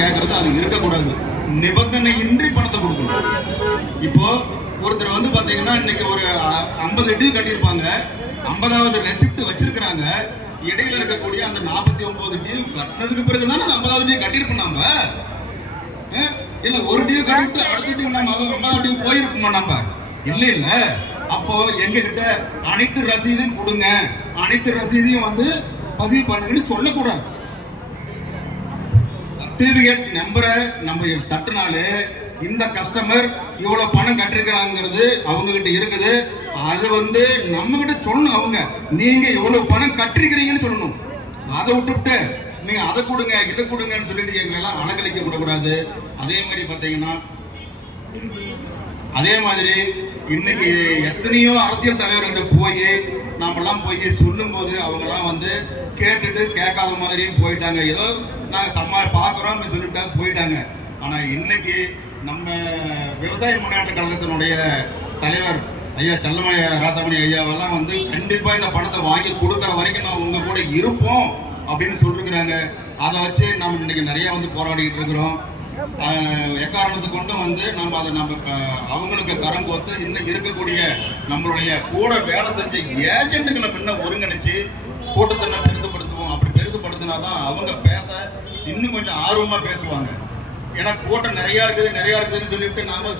கேட்கறது அது இருக்கக்கூடாது. நிபந்தனையின்றி பணத்தை கொடுக்கணும். இப்போ ஒருத்தர் வந்து பாத்தீங்கன்னா இன்னைக்கு ஒரு 50 டியூ கட்டியிருப்பாங்க, 50வது ரெசிப்ட் வச்சிருக்கிறாங்க. இடையில இருக்கக்கூடிய அந்த 49 டியூ கட்டினதுக்கு பிறகுதான் அந்த 50வது டியூ கட்டியிருப்போம். நாம இல்ல ஒரு டியூ கட்டிட்டு அடுத்த டியூ நம்ம 50வது டியூ போயிருப்போமா? நம்ம இல்ல இல்ல. அப்போ எங்க கிட்ட அனைத்து ரசீதையும் கொடுங்க, அனைத்து ரசீதையும் வந்து பதிவு பண்ணுன்னு சொல்லக்கூடாது. சர்டிபிகேட் நம்பரை நம்ம தட்டினாலே இந்த கஸ்டமர் இவ்வளவு பணம் கட்டிருக்கிறாங்கிறது அவங்க கிட்ட இருக்குது. அது வந்து நம்ம கிட்ட சொல்லணும். அவங்க நீங்க இவ்வளவு பணம் கட்டிருக்கிறீங்கன்னு சொல்லணும். அதை விட்டுவிட்டு நீங்க அதை கொடுங்க இதை கொடுங்கன்னு சொல்லிட்டு எங்களெல்லாம் அலங்கழிக்க விடக்கூடாது. அதே மாதிரி பாத்தீங்கன்னா அதே மாதிரி இன்னைக்கு எத்தனையோ அரசியல் தலைவர்கிட்ட போய் நாமெல்லாம் போய் சொல்லும் போது அவங்க எல்லாம் வந்து கேட்டுட்டு கேட்காத மாதிரி போயிட்டாங்க. ஏதோ நாங்க பாக்குறோம் சொல்லிட்டு போயிட்டாங்க. ஆனா இன்னைக்கு நம்ம விவசாய முன்னேற்ற கழகத்தினுடைய தலைவர் ஐயா செல்லமணி ராசாமணி ஐயாவெல்லாம் வந்து கண்டிப்பா இந்த பணத்தை வாங்கி கொடுக்கற வரைக்கும் நான் உங்க கூட இருப்போம் அப்படின்னு சொல்லிருக்கிறாங்க. அதை வச்சு நம்ம இன்னைக்கு நிறைய வந்து போராடிட்டு இருக்கிறோம். எக்காரணத்தை கொண்டும் வந்து நம்ம அதை அவங்களுக்கு கரம் கோத்து இன்னும் இருக்கக்கூடிய நம்மளுடைய கூட வேலை செஞ்ச ஏஜென்ட்டுகளை முன்ன ஒருங்கிணைச்சு கூட்டத்தை பெருசுப்படுத்துவோம். அப்படி பெருசுப்படுத்தினாதான் அவங்க பேச இன்னும் கொஞ்சம் ஆர்வமா பேசுவாங்க. ஏன்னா கூட்டம் நிறைய இருக்குதுன்னு சொல்லிட்டு நாம